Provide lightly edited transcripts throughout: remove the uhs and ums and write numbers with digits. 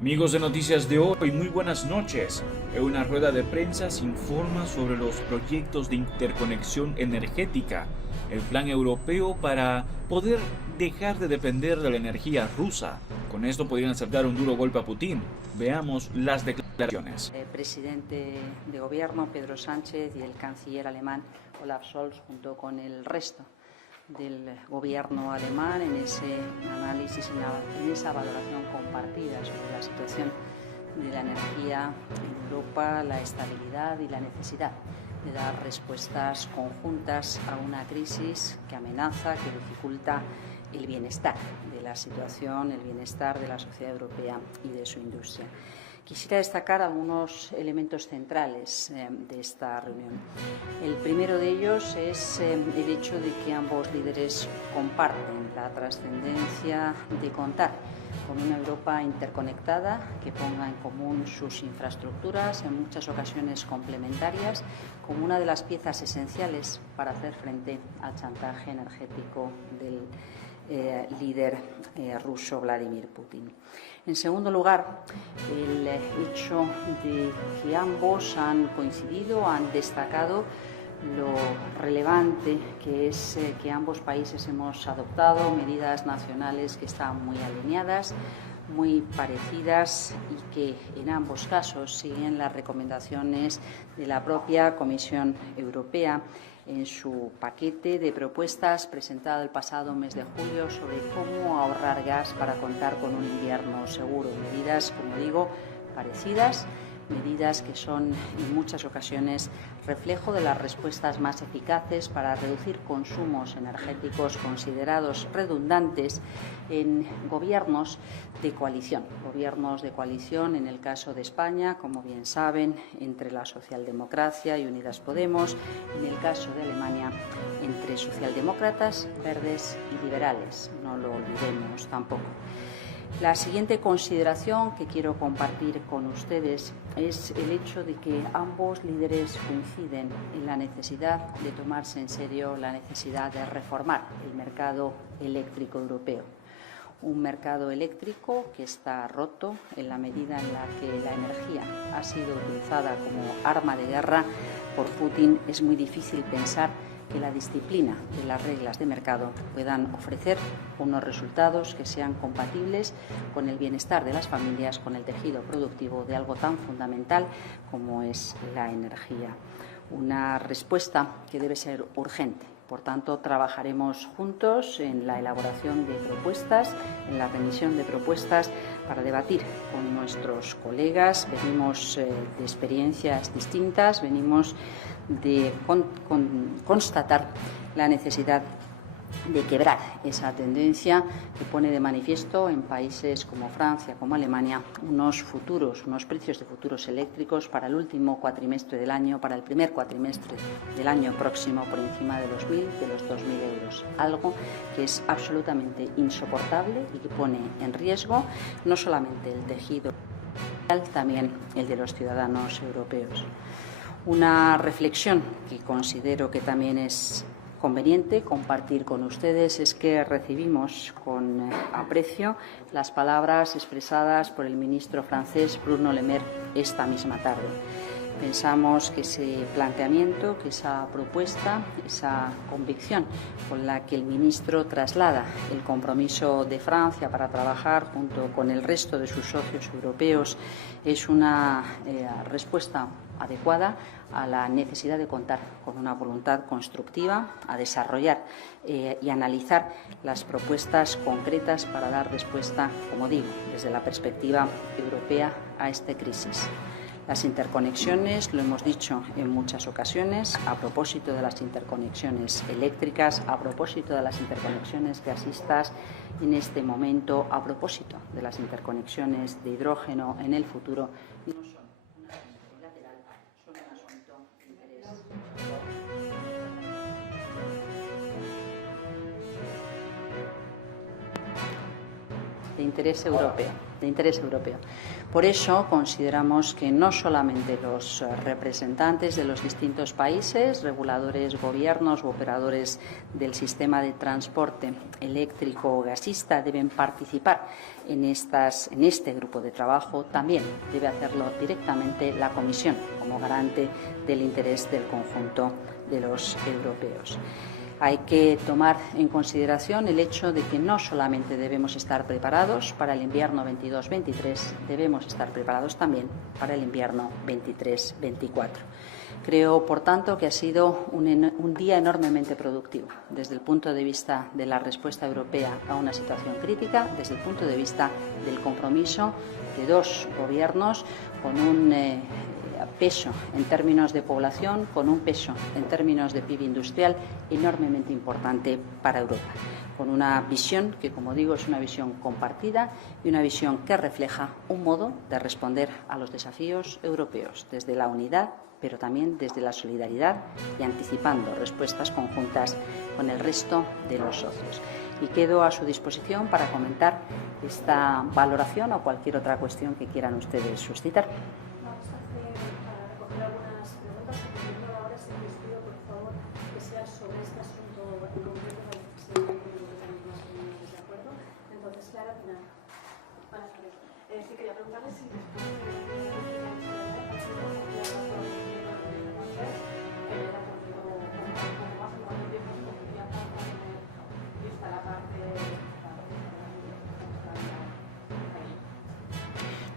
Amigos de Noticias de Hoy, muy buenas noches. En una rueda de prensa se informa sobre los proyectos de interconexión energética, el plan europeo para poder dejar de depender de la energía rusa. Con esto podrían acertar un duro golpe a Putin. Veamos las declaraciones. El presidente de gobierno, Pedro Sánchez, y el canciller alemán, Olaf Scholz, junto con el resto del gobierno alemán, en ese análisis, en esa valoración compartida sobre la situación de la energía en Europa, la estabilidad y la necesidad de dar respuestas conjuntas a una crisis que amenaza, que dificulta el bienestar de la situación, el bienestar de la sociedad europea y de su industria. Quisiera destacar algunos elementos centrales de esta reunión. El primero de ellos es el hecho de que ambos líderes comparten la trascendencia de contar con una Europa interconectada que ponga en común sus infraestructuras, en muchas ocasiones complementarias, como una de las piezas esenciales para hacer frente al chantaje energético del líder ruso Vladimir Putin. En segundo lugar, el hecho de que ambos han coincidido, han destacado lo relevante que es que ambos países hemos adoptado medidas nacionales que están muy alineadas, muy parecidas y que en ambos casos siguen las recomendaciones de la propia Comisión Europea en su paquete de propuestas presentado el pasado mes de julio sobre cómo ahorrar gas para contar con un invierno seguro. Medidas, como digo, parecidas, medidas que son en muchas ocasiones reflejo de las respuestas más eficaces para reducir consumos energéticos considerados redundantes en gobiernos de coalición. Gobiernos de coalición, en el caso de España, como bien saben, entre la socialdemocracia y Unidas Podemos, en el caso de Alemania, entre socialdemócratas, verdes y liberales. No lo olvidemos tampoco. La siguiente consideración que quiero compartir con ustedes es el hecho de que ambos líderes coinciden en la necesidad de tomarse en serio la necesidad de reformar el mercado eléctrico europeo. Un mercado eléctrico que está roto en la medida en la que la energía ha sido utilizada como arma de guerra por Putin. Es muy difícil pensar que la disciplina de las reglas de mercado puedan ofrecer unos resultados que sean compatibles con el bienestar de las familias, con el tejido productivo de algo tan fundamental como es la energía. Una respuesta que debe ser urgente. Por tanto, trabajaremos juntos en la elaboración de propuestas, en la remisión de propuestas para debatir con nuestros colegas. Venimos de experiencias distintas, venimos de constatar la necesidad de quebrar esa tendencia que pone de manifiesto en países como Francia, como Alemania, unos precios de futuros eléctricos para el último cuatrimestre del año, para el primer cuatrimestre del año próximo, por encima de los 2.000 euros. Algo que es absolutamente insoportable y que pone en riesgo no solamente el tejido, también el de los ciudadanos europeos. Una reflexión que considero que también es conveniente compartir con ustedes es que recibimos con aprecio las palabras expresadas por el ministro francés Bruno Le Maire esta misma tarde. Pensamos que ese planteamiento, que esa propuesta, esa convicción con la que el ministro traslada el compromiso de Francia para trabajar junto con el resto de sus socios europeos es una respuesta adecuada a la necesidad de contar con una voluntad constructiva, a desarrollar y analizar las propuestas concretas para dar respuesta, como digo, desde la perspectiva europea a esta crisis. Las interconexiones, lo hemos dicho en muchas ocasiones, a propósito de las interconexiones eléctricas, a propósito de las interconexiones gasistas en este momento, a propósito de las interconexiones de hidrógeno en el futuro, no son una asunto bilateral, son un asunto de interés europeo. europeo. Por eso consideramos que no solamente los representantes de los distintos países, reguladores, gobiernos u operadores del sistema de transporte eléctrico o gasista deben participar en este grupo de trabajo, también debe hacerlo directamente la Comisión como garante del interés del conjunto de los europeos. Hay que tomar en consideración el hecho de que no solamente debemos estar preparados para el invierno 22-23, debemos estar preparados también para el invierno 23-24. Creo, por tanto, que ha sido un día enormemente productivo desde el punto de vista de la respuesta europea a una situación crítica, desde el punto de vista del compromiso de dos gobiernos con un peso en términos de población, con un peso en términos de PIB industrial enormemente importante para Europa, con una visión que, como digo, es una visión compartida y una visión que refleja un modo de responder a los desafíos europeos desde la unidad, pero también desde la solidaridad y anticipando respuestas conjuntas con el resto de los socios. Y quedo a su disposición para comentar esta valoración o cualquier otra cuestión que quieran ustedes suscitar. Quería preguntarle si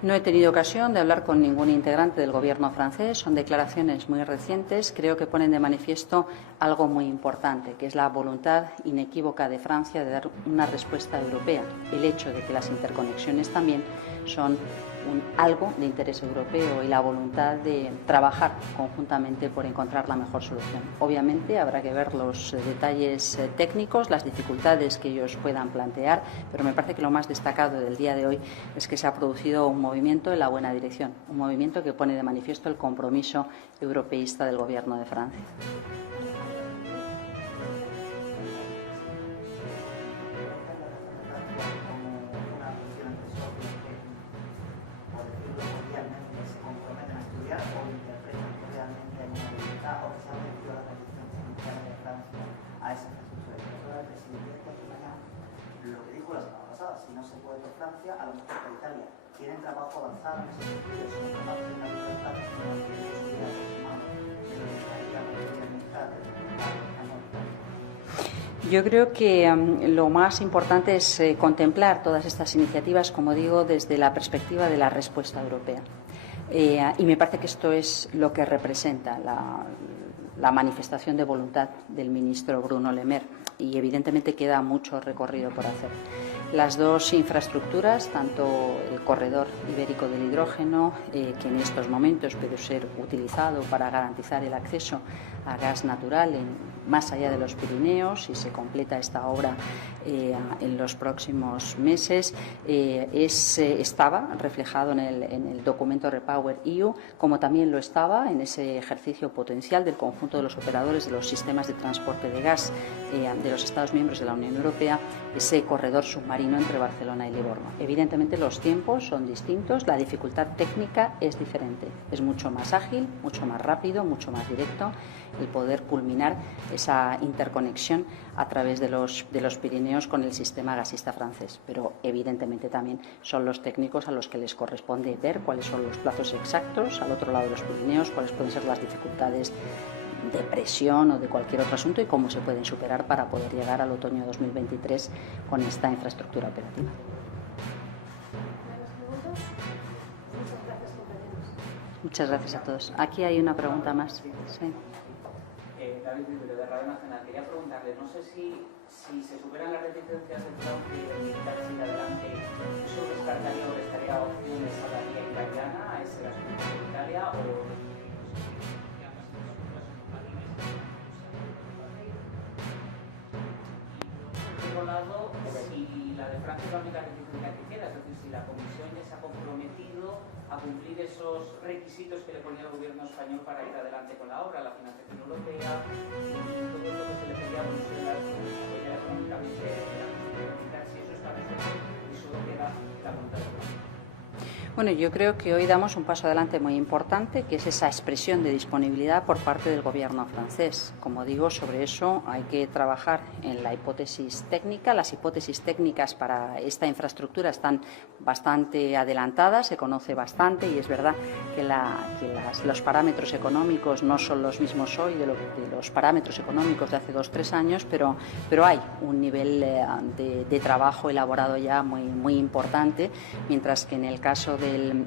No he tenido ocasión de hablar con ningún integrante del Gobierno francés. Son declaraciones muy recientes. Creo que ponen de manifiesto algo muy importante, que es la voluntad inequívoca de Francia de dar una respuesta europea. El hecho de que las interconexiones también son algo de interés europeo y la voluntad de trabajar conjuntamente por encontrar la mejor solución. Obviamente habrá que ver los detalles técnicos, las dificultades que ellos puedan plantear, pero me parece que lo más destacado del día de hoy es que se ha producido un movimiento en la buena dirección, un movimiento que pone de manifiesto el compromiso europeísta del Gobierno de Francia. Lo que dijo la semana pasada, si no se puede por Francia, a lo mejor por Italia. Tienen trabajo avanzado en ese sentido, son capaces de realizar Yo creo que lo más importante es contemplar todas estas iniciativas, como digo, desde la perspectiva de la respuesta europea. Y me parece que esto es lo que representa la manifestación de voluntad del ministro Bruno Le Maire, y evidentemente queda mucho recorrido por hacer. Las dos infraestructuras, tanto el corredor ibérico del hidrógeno, que en estos momentos puede ser utilizado para garantizar el acceso a gas natural más allá de los Pirineos, y se completa esta obra en los próximos meses, estaba reflejado en el documento Repower EU, como también lo estaba en ese ejercicio potencial del conjunto de los operadores de los sistemas de transporte de gas de los Estados miembros de la Unión Europea, ese corredor submarino entre Barcelona y Livorno. Evidentemente los tiempos son distintos, la dificultad técnica es diferente, es mucho más ágil, mucho más rápido, mucho más directo el poder culminar esa interconexión a través de los Pirineos con el sistema gasista francés. Pero evidentemente también son los técnicos a los que les corresponde ver cuáles son los plazos exactos al otro lado de los Pirineos, cuáles pueden ser las dificultades de presión o de cualquier otro asunto y cómo se pueden superar para poder llegar al otoño 2023 con esta infraestructura operativa. Muchas gracias a todos. Aquí hay una pregunta más. Sí. David Rivero, de Radio Nacional. Quería preguntarle, no sé si se superan las reticencias de Francia y de seguir adelante, ¿eso descartaría o estaría opciones a la vía italiana, a ese asunto de Italia, o...? Por otro lado, si la de Francia es la única reticencia que queda, es decir, si la Comisión ya se ha comprometido a cumplir esos requisitos que le ponía el gobierno español para ir adelante con la obra, la financiación europea, todo lo que se le pedía a Bruselas, apoyar económicamente la Comunidad, si eso está resuelto y solo queda la voluntad de Bueno, yo creo que hoy damos un paso adelante muy importante, que es esa expresión de disponibilidad por parte del Gobierno francés. Como digo, sobre eso hay que trabajar en la hipótesis técnica. Las hipótesis técnicas para esta infraestructura están bastante adelantadas, se conoce bastante y es verdad que, los parámetros económicos no son los mismos hoy de los parámetros económicos de hace 2 o 3 años, pero hay un nivel de trabajo elaborado ya muy importante, mientras que en el caso del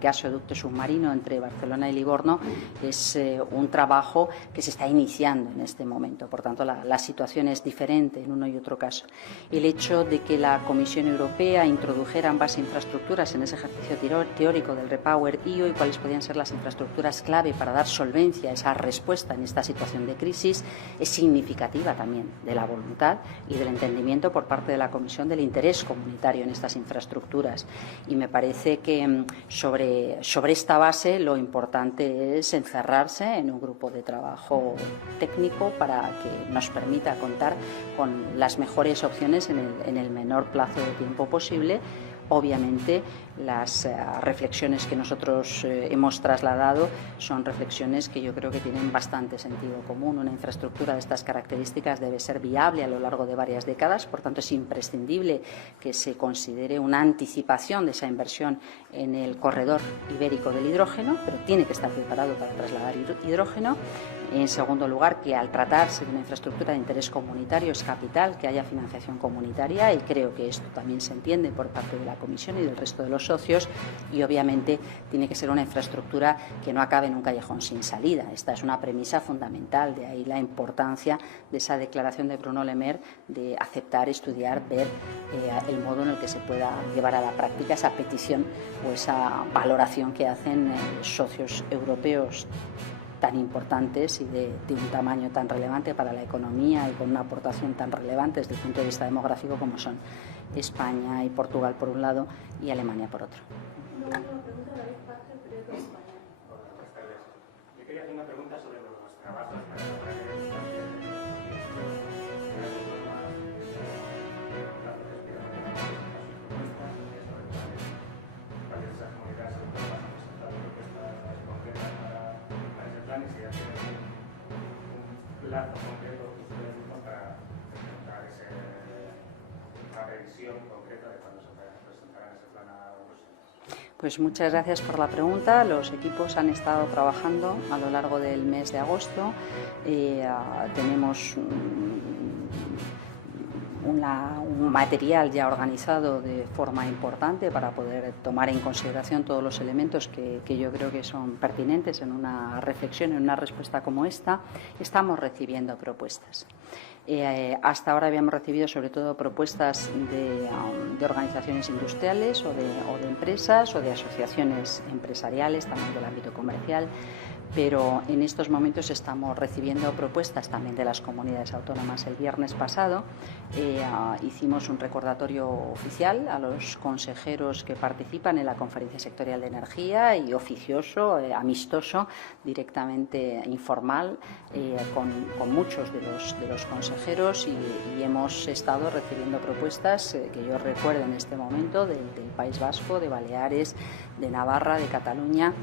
gasoducto submarino entre Barcelona y Livorno es un trabajo que se está iniciando en este momento. Por tanto, la situación es diferente en uno y otro caso. El hecho de que la Comisión Europea introdujera ambas infraestructuras en ese ejercicio teórico del REPowerEU y cuáles podían ser las infraestructuras clave para dar solvencia a esa respuesta en esta situación de crisis es significativa también de la voluntad y del entendimiento por parte de la Comisión del interés comunitario en estas infraestructuras. Y me parece que sobre esta base lo importante es encerrarse en un grupo de trabajo técnico para que nos permita contar con las mejores opciones en el menor plazo de tiempo posible. Obviamente, las reflexiones que nosotros hemos trasladado son reflexiones que yo creo que tienen bastante sentido común. Una infraestructura de estas características debe ser viable a lo largo de varias décadas, por tanto es imprescindible que se considere una anticipación de esa inversión en el corredor ibérico del hidrógeno, pero tiene que estar preparado para trasladar hidrógeno. En segundo lugar, que al tratarse de una infraestructura de interés comunitario es capital que haya financiación comunitaria, y creo que esto también se entiende por parte de la Comisión y del resto de los socios, y obviamente tiene que ser una infraestructura que no acabe en un callejón sin salida. Esta es una premisa fundamental, de ahí la importancia de esa declaración de Bruno Le Maire de aceptar, estudiar, ver el modo en el que se pueda llevar a la práctica esa petición o esa valoración que hacen socios europeos tan importantes y de un tamaño tan relevante para la economía y con una aportación tan relevante desde el punto de vista demográfico como son España y Portugal por un lado y Alemania por otro. Una pregunta de David Paz, del periódico España. Buenas tardes. Yo quería hacer una pregunta sobre los trabajos para plazo concreto que ustedes mismos para presentar una revisión concreta de cuándo se presentará ese plan a Bruselas. Pues muchas gracias por la pregunta. Los equipos han estado trabajando a lo largo del mes de agosto. Tenemos un material ya organizado de forma importante para poder tomar en consideración todos los elementos que yo creo que son pertinentes en una reflexión, en una respuesta como esta. Estamos recibiendo propuestas. Hasta ahora habíamos recibido sobre todo propuestas de organizaciones industriales o de empresas o de asociaciones empresariales, también del ámbito comercial. Pero en estos momentos estamos recibiendo propuestas también de las comunidades autónomas. El viernes pasado hicimos un recordatorio oficial a los consejeros que participan en la Conferencia Sectorial de Energía y oficioso, amistoso, directamente informal, con muchos de los consejeros y hemos estado recibiendo propuestas que yo recuerdo en este momento del País Vasco, de Baleares, de Navarra, de Cataluña,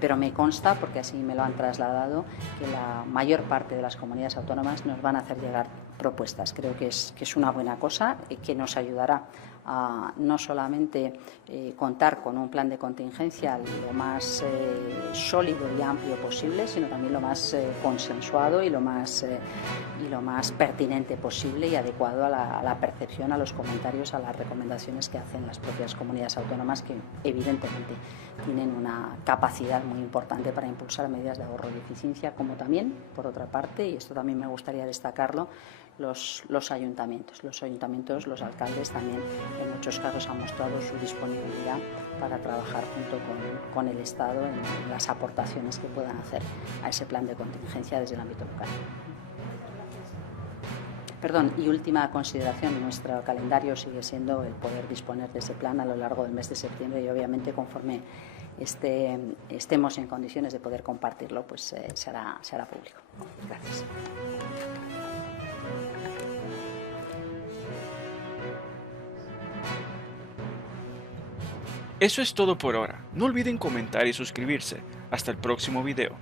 pero me consta, porque así me lo han trasladado, que la mayor parte de las comunidades autónomas nos van a hacer llegar propuestas. Creo que es una buena cosa que nos ayudará a no solamente contar con un plan de contingencia lo más sólido y amplio posible, sino también lo más consensuado y lo más pertinente posible y adecuado a la percepción, a los comentarios, a las recomendaciones que hacen las propias comunidades autónomas, que evidentemente tienen una capacidad muy importante para impulsar medidas de ahorro y eficiencia, como también, por otra parte, y esto también me gustaría destacarlo, los ayuntamientos. Los ayuntamientos, los alcaldes también en muchos casos han mostrado su disponibilidad para trabajar junto con el Estado en las aportaciones que puedan hacer a ese plan de contingencia desde el ámbito local. Perdón, y última consideración, nuestro calendario sigue siendo el poder disponer de ese plan a lo largo del mes de septiembre y obviamente conforme estemos en condiciones de poder compartirlo, pues se hará público. Gracias. Eso es todo por ahora. No olviden comentar y suscribirse. Hasta el próximo video.